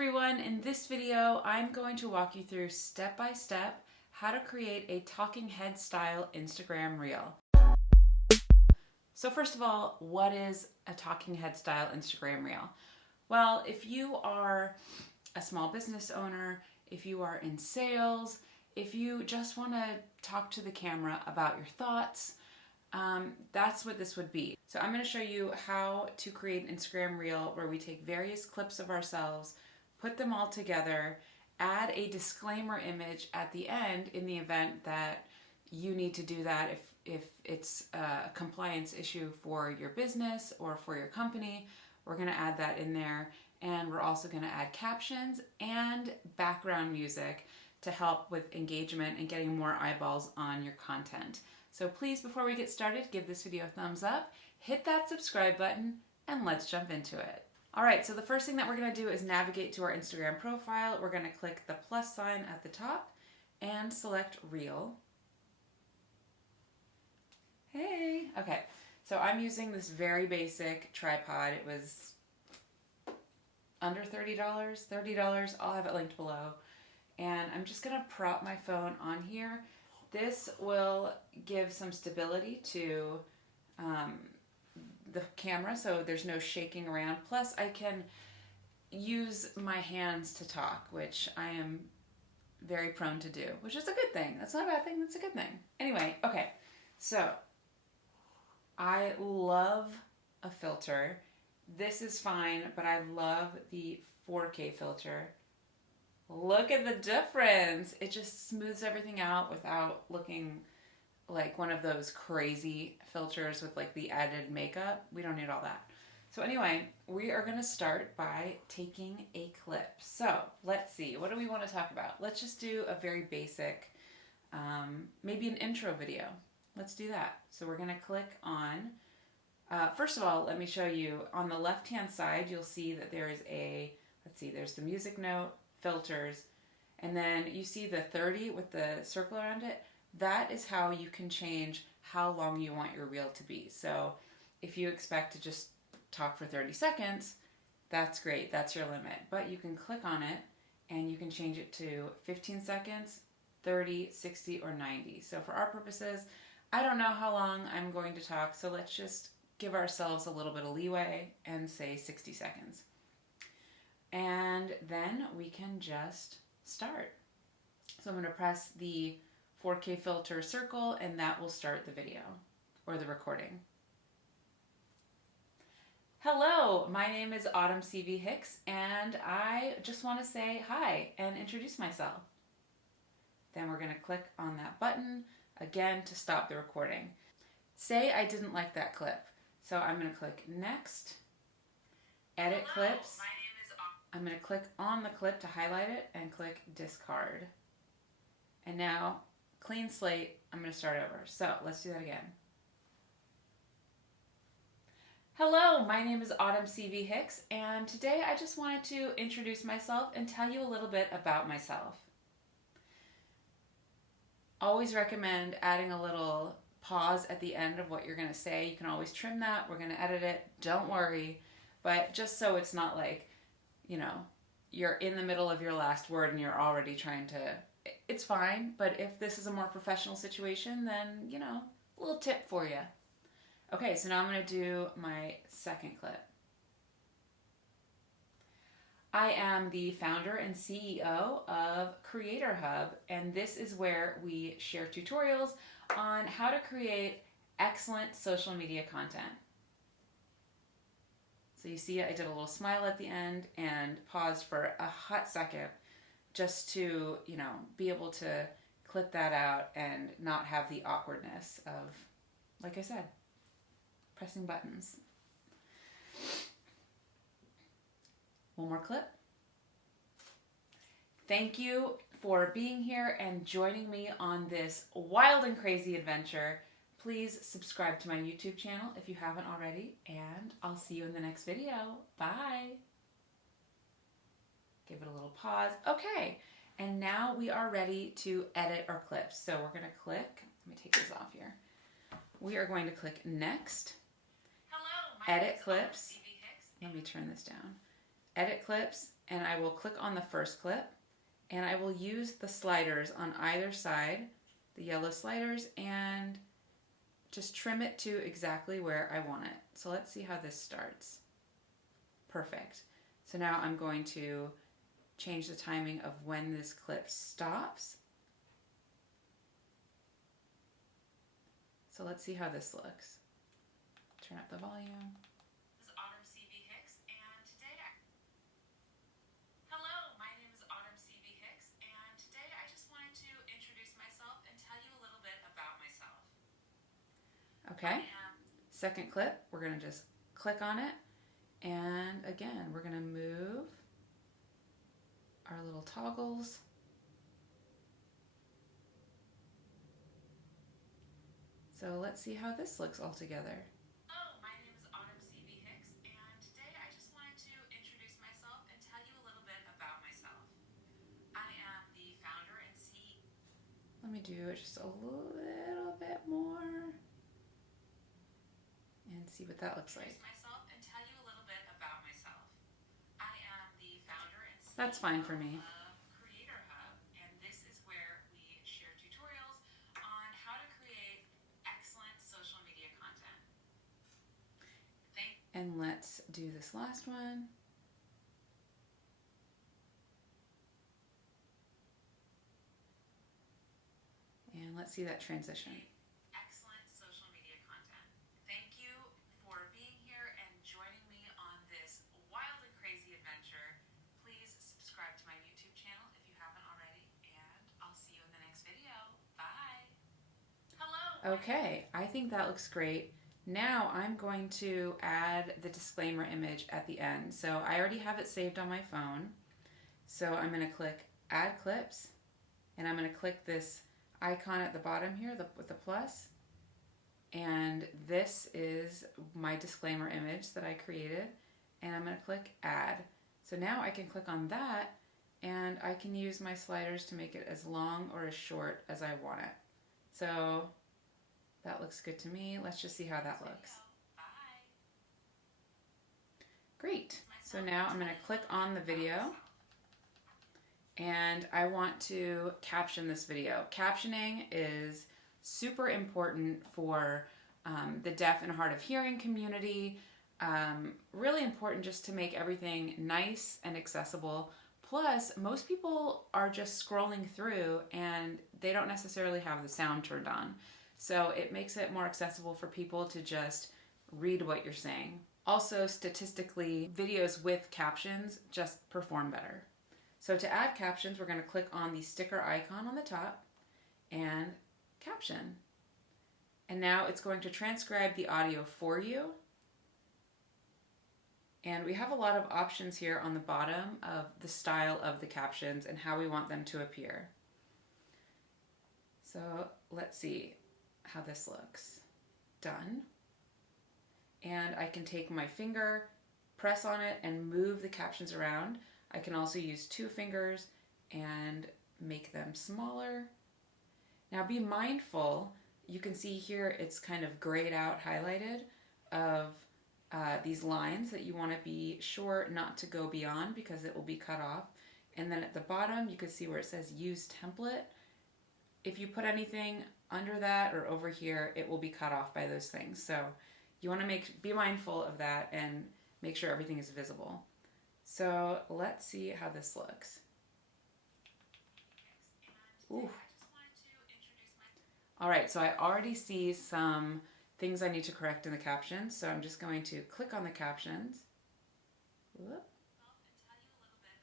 everyone, in this video I'm going to walk you through step by step how to create a talking head style Instagram reel. So first of all, what is a talking head style Instagram reel? Well, if you are a small business owner, if you are in sales, if you just want to talk to the camera about your thoughts, that's what this would be. So I'm going to show you how to create an Instagram reel where we take various clips of ourselves, put them all together, add a disclaimer image at the end in the event that you need to do that if it's a compliance issue for your business or for your company. We're going to add that in there, and we're also going to add captions and background music to help with engagement and getting more eyeballs on your content. So please, before we get started, give this video a thumbs up, hit that subscribe button, and let's jump into it. All right, so the first thing that we're going to do is navigate to our Instagram profile. We're going to click the plus sign at the top and select Reel. Hey! Okay, so I'm using this very basic tripod. It was under $30, $30. I'll have it linked below. And I'm just going to prop my phone on here. This will give some stability to the camera, so there's no shaking around. Plus, I can use my hands to talk, which I am very prone to do, which is a good thing. That's not a bad thing, that's a good thing. Anyway, okay, so I love a filter. This is fine, but I love the 4K filter. Look at the difference. It just smooths everything out without looking like one of those crazy filters with like the added makeup. We don't need all that. So anyway, we are going to start by taking a clip. So let's see, what do we want to talk about? Let's just do a very basic, maybe an intro video. Let's do that. So we're going to click on, first of all, let me show you on the left-hand side, you'll see that there is a, let's see, there's the music note, filters, and then you see the 30 with the circle around it. That is how you can change how long you want your reel to be. So if you expect to just talk for 30 seconds, that's great, that's your limit. But you can click on it and you can change it to 15 seconds, 30, 60, or 90. So for our purposes, I don't know how long I'm going to talk, so let's just give ourselves a little bit of leeway and say 60 seconds. And then we can just start. So I'm going to press the 4K filter circle, and that will start the video or the recording. Hello, my name is Autumn C.V. Hicks, and I just want to say hi and introduce myself. Then we're going to click on that button again to stop the recording. Say I didn't like that clip, so I'm going to click Next, Edit Clips. I'm going to click on the clip to highlight it and click Discard. And now, clean slate, I'm going to start over. So let's do that again. Hello, my name is Autumn C.V. Hicks, and today I just wanted to introduce myself and tell you a little bit about myself. Always recommend adding a little pause at the end of what you're going to say. You can always trim that. We're going to edit it. Don't worry. But just so it's not like, you know, you're in the middle of your last word and you're already trying to, it's fine. But if this is a more professional situation, then, you know, a little tip for you. Okay, so now I'm going to do my second clip. I am the founder and CEO of Creator Hub, and this is where we share tutorials on how to create excellent social media content. So you see I did a little smile at the end and paused for a hot second just to, you know, be able to clip that out and not have the awkwardness of, like I said, pressing buttons. One more clip. Thank you for being here and joining me on this wild and crazy adventure. Please subscribe to my YouTube channel if you haven't already, and I'll see you in the next video. Bye. Give it a little pause. Okay, and now we are ready to edit our clips. So we're going to click, let me take this off here. We are going to click Next. Hello, edit clips. Let me turn this down. Edit clips, and I will click on the first clip, and I will use the sliders on either side, the yellow sliders, and just trim it to exactly where I want it. So let's see how this starts. Perfect. So now I'm going to change the timing of when this clip stops. So let's see how this looks. Turn up the volume. This is Autumn C.V. Hicks, and today Hello, my name is Autumn C.V. Hicks, and today I just wanted to introduce myself and tell you a little bit about myself. Okay. Second clip, we're going to just click on it, and again, we're going to move our little toggles. So let's see how this looks all together. Hello, my name is Autumn C.V. Hicks, and today I just wanted to introduce myself and tell you a little bit about myself. I am the founder and CEO. Let me do it just a little bit more and see what that looks like. Myself and tell you a little bit about myself. I am the founder and CEO. That's fine for me. Creator Hub, and this is where we share tutorials on how to create excellent social media content. And let's do this last one. And let's see that transition. Excellent social media content. Thank you for being here and joining me on this wild and crazy adventure. Please subscribe to my YouTube channel if you haven't already, and I'll see you in the next video. Bye. Hello. Okay, I think that looks great. Now I'm going to add the disclaimer image at the end. So I already have it saved on my phone. So I'm going to click Add Clips, and I'm going to click this icon at the bottom here with the plus. And this is my disclaimer image that I created. And I'm going to click Add. So now I can click on that, and I can use my sliders to make it as long or as short as I want it. So that looks good to me. Let's just see how that looks. Great. So now I'm going to click on the video, and I want to caption this video. Captioning is super important for the deaf and hard of hearing community. Really important just to make everything nice and accessible. Plus, most people are just scrolling through and they don't necessarily have the sound turned on. So it makes it more accessible for people to just read what you're saying. Also, statistically, videos with captions just perform better. So to add captions, we're going to click on the sticker icon on the top and caption. And now it's going to transcribe the audio for you. And we have a lot of options here on the bottom of the style of the captions and how we want them to appear. So let's see how this looks. Done. And I can take my finger, press on it, and move the captions around. I can also use two fingers and make them smaller. Now be mindful, you can see here it's kind of grayed out, highlighted, of these lines that you want to be sure not to go beyond because it will be cut off. And then at the bottom you can see where it says use template. If you put anything under that or over here, it will be cut off by those things. So you want to be mindful of that and make sure everything is visible. So let's see how this looks. Ooh. All right, so I already see some things I need to correct in the captions. So I'm just going to click on the captions. Whoop.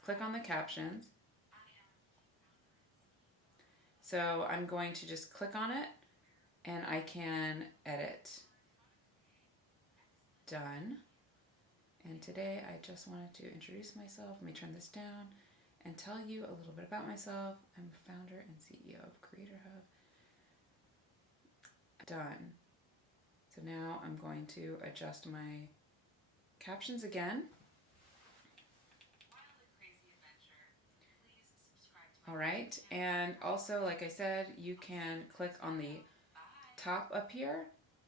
Click on the captions. So I'm going to just click on it and I can edit. Done. And today I just wanted to introduce myself. Let me turn this down and tell you a little bit about myself. I'm founder and CEO of Creator Hub. Done. So now I'm going to adjust my captions again. All right, and also, like I said, you can click on the top up here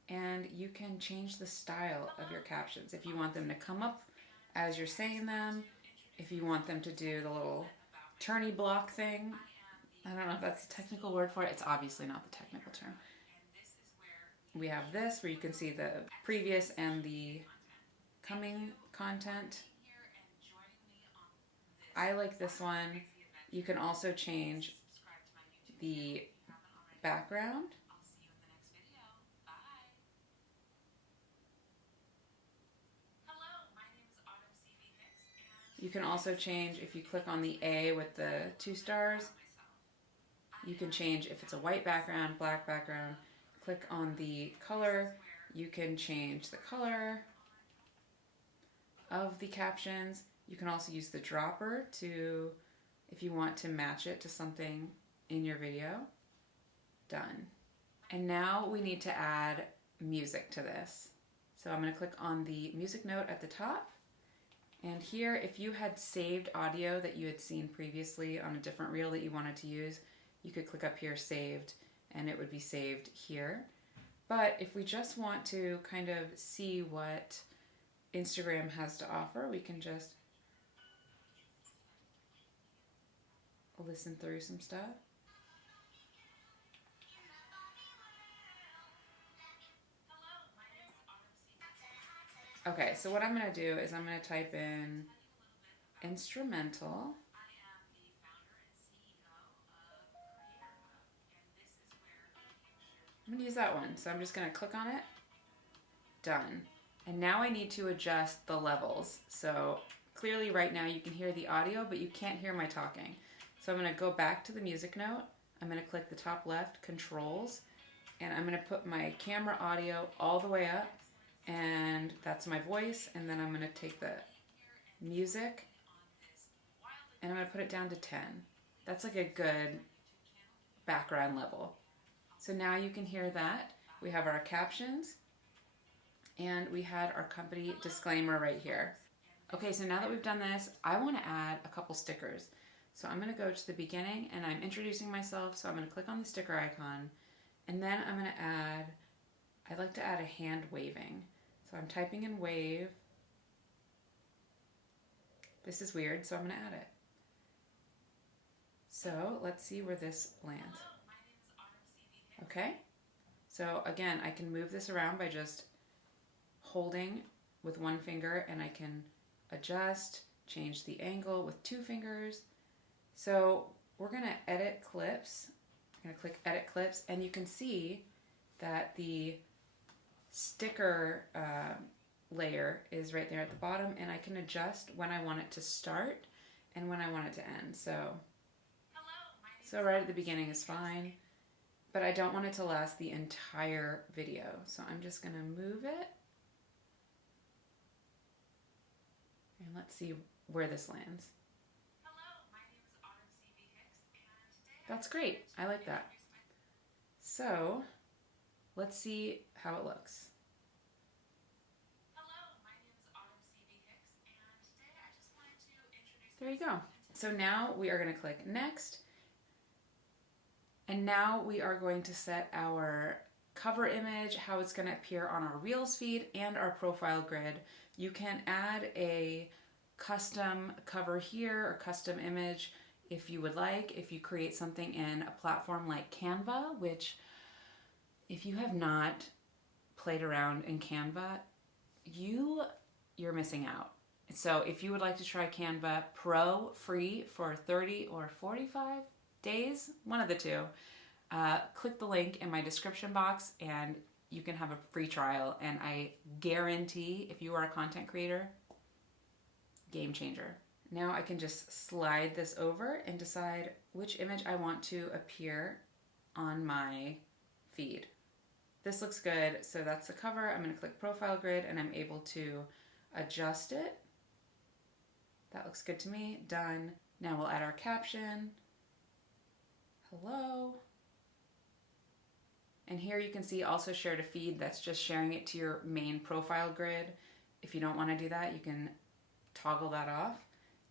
and you can change the style of your captions. If you want them to come up as you're saying them, if you want them to do the little turny block thing. I don't know if that's the technical word for it. It's obviously not the technical term. We have this where you can see the previous and the coming content. I like this one. You can also change the background. You can also change, if you click on the A with the 2 stars, you can change if it's a white background, black background. Click on the color. You can change the color of the captions. You can also use the dropper to, if you want to match it to something in your video. Done. And now we need to add music to this. So I'm going to click on the music note at the top. And here, if you had saved audio that you had seen previously on a different reel that you wanted to use, you could click up here, saved, and it would be saved here. But if we just want to kind of see what Instagram has to offer, we can just listen through some stuff. Okay, so what I'm going to do is I'm going to type in instrumental. I'm going to use that one. So I'm just going to click on it. Done. And now I need to adjust the levels. So clearly right now you can hear the audio, but you can't hear my talking. So I'm going to go back to the music note. I'm going to click the top left, controls, and I'm going to put my camera audio all the way up. And that's my voice, and then I'm going to take the music and I'm going to put it down to 10. That's like a good background level. So now you can hear that. We have our captions and we had our company disclaimer right here. Okay, so now that we've done this, I want to add a couple stickers. So I'm going to go to the beginning and I'm introducing myself, so I'm going to click on the sticker icon, and then I'm going to add, I'd like to add a hand waving. So I'm typing in wave. This is weird, so I'm going to add it. So let's see where this lands. Okay, so again, I can move this around by just holding with one finger, and I can adjust, change the angle with 2 fingers. So we're going to edit clips. I'm going to click edit clips, and you can see that the sticker layer is right there at the bottom, and I can adjust when I want it to start and when I want it to end. So right at the beginning is fine, but I don't want it to last the entire video. So I'm just going to move it, and let's see where this lands. That's great. I like that. So let's see how it looks. There you go. So now we are going to click next. And now we are going to set our cover image, how it's going to appear on our Reels feed and our profile grid. You can add a custom cover here or custom image if you would like. If you create something in a platform like Canva, which if you have not played around in Canva, you're missing out. So if you would like to try Canva Pro free for 30 or 45 days, one of the two, click the link in my description box and you can have a free trial. And I guarantee, if you are a content creator, game changer. Now I can just slide this over and decide which image I want to appear on my feed. This looks good, so that's the cover. I'm going to click profile grid and I'm able to adjust it. That looks good to me. Done. Now we'll add our caption. Hello. And here you can see also share to feed. That's just sharing it to your main profile grid. If you don't want to do that, you can toggle that off.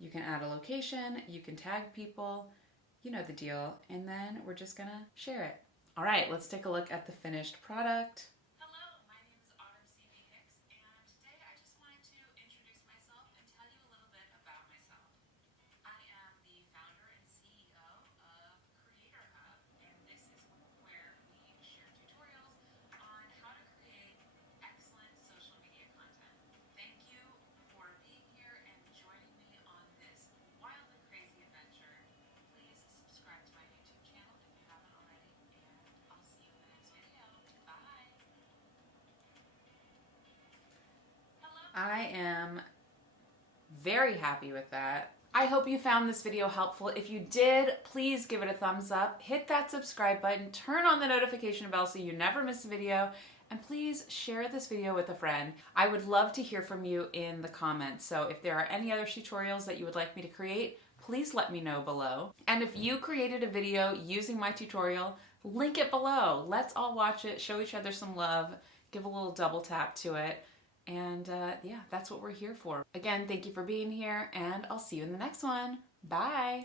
You can add a location, you can tag people, you know the deal, and then we're just gonna share it. All right, let's take a look at the finished product. Hello, my name is Autumn C.B. Hicks, and today I just wanted to introduce myself and tell you a little bit about myself. I am very happy with that. I hope you found this video helpful. If you did, please give it a thumbs up, hit that subscribe button, turn on the notification bell so you never miss a video, and please share this video with a friend. I would love to hear from you in the comments. So if there are any other tutorials that you would like me to create, please let me know below. And if you created a video using my tutorial, link it below. Let's all watch it, show each other some love, give a little double tap to it. And yeah, that's what we're here for. Again, thank you for being here, and I'll see you in the next one. Bye.